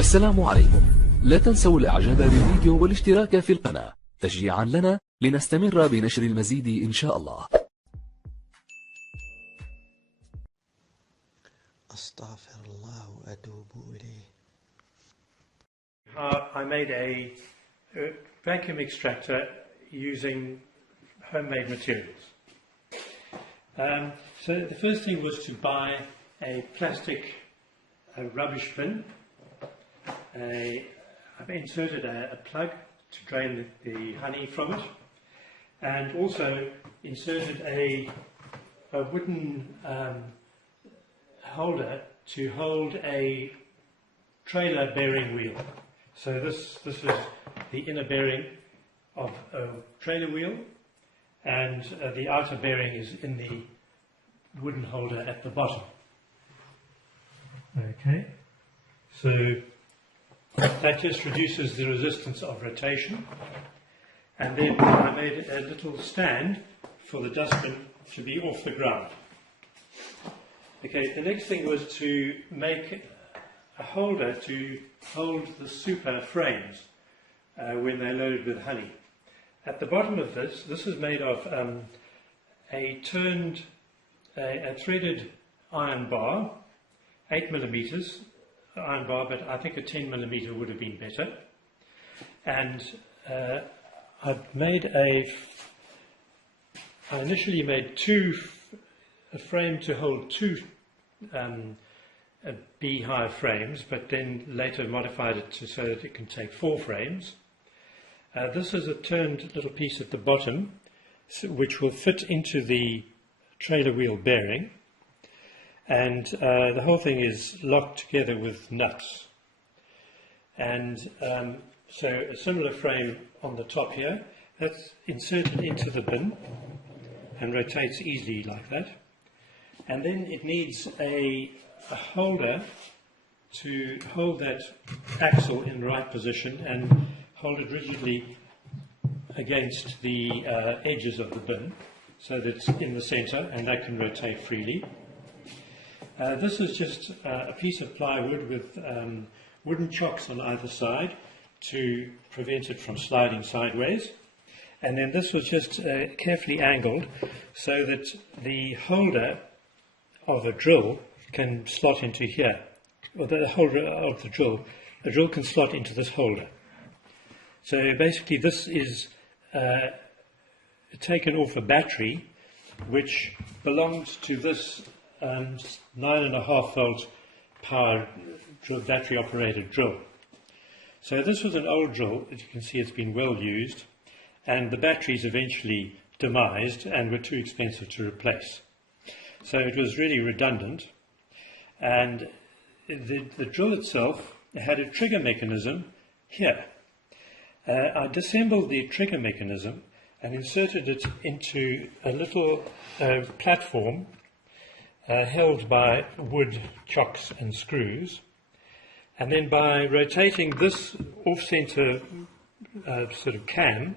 السلام عليكم. لا تنسوا الاعجاب بالفيديو والاشتراك في القناة تشجيعا لنا لنستمر بنشر المزيد ان شاء الله. أستغفر الله وأتوب إليه. I made a vacuum extractor using homemade materials. So the first thing was to buy a plastic rubbish bin. I've inserted a plug to drain the honey from it, and also inserted a wooden holder to hold a trailer bearing wheel. So this is the inner bearing of a trailer wheel, and the outer bearing is in the wooden holder at the bottom. Okay, so that just reduces the resistance of rotation. And then I made a little stand for the dustbin to be off the ground. Okay, the next thing was to make a holder to hold the super frames when they're loaded with honey. At the bottom of this is made of a threaded iron bar, 8 millimeters iron bar, but I think a 10 millimeter would have been better. And I initially made a frame to hold two beehive frames, but then later modified it so that it can take 4 frames. This is a turned little piece at the bottom, which will fit into the trailer wheel bearing, and the whole thing is locked together with nuts. And so a similar frame on the top here, that's inserted into the bin and rotates easily like that. And then it needs a holder to hold that axle in the right position and hold it rigidly against the edges of the bin so that it's in the center and that can rotate freely. This is just a piece of plywood with wooden chocks on either side to prevent it from sliding sideways. And then this was just carefully angled so that the holder of a drill can slot into here. Or the holder of the drill can slot into this holder. So basically this is taken off a battery which belongs to this 9.5 volt power battery operated drill. So this was an old drill. As you can see, it's been well used, and the batteries eventually demised and were too expensive to replace. So it was really redundant, and the drill itself had a trigger mechanism here. I disassembled the trigger mechanism and inserted it into a little platform held by wood chocks and screws, and then by rotating this off-center sort of cam,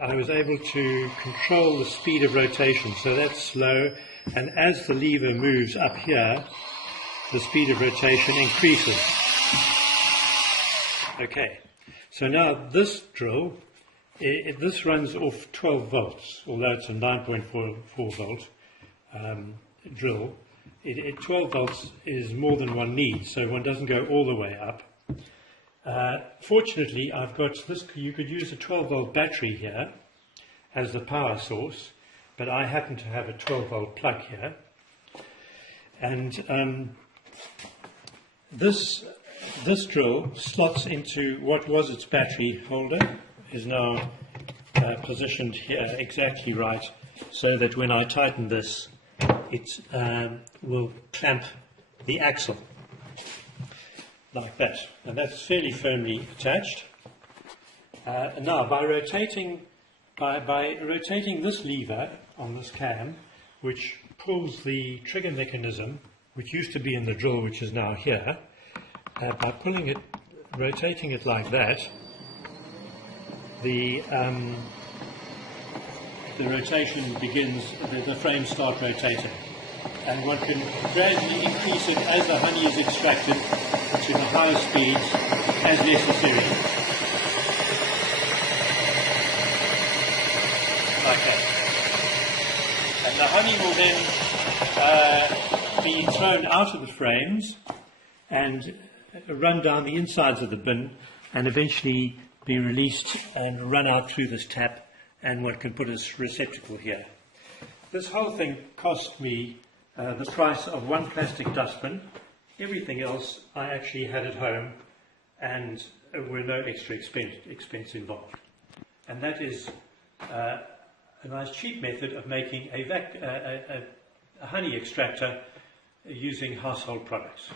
I was able to control the speed of rotation. So that's slow, and as the lever moves up here, the speed of rotation increases. Okay, so now this drill, this runs off 12 volts, although it's a 9.44 volt drill. 12 volts is more than one needs, so one doesn't go all the way up. Fortunately, I've got this. You could use a 12 volt battery here as the power source, but I happen to have a 12 volt plug here. And this drill slots into what was its battery holder, is now positioned here exactly right, so that when I tighten this, it will clamp the axle like that, and that's fairly firmly attached. Now, by rotating this lever on this cam, which pulls the trigger mechanism, which used to be in the drill, which is now here, by rotating it like that, the rotation begins, the frames start rotating. And one can gradually increase it as the honey is extracted to the higher speeds as necessary. Like that. And the honey will then be thrown out of the frames and run down the insides of the bin and eventually be released and run out through this tap, and one can put a receptacle here. This whole thing cost me the price of one plastic dustbin. Everything else I actually had at home, and were no extra expense involved. And that is a nice cheap method of making a honey extractor using household products.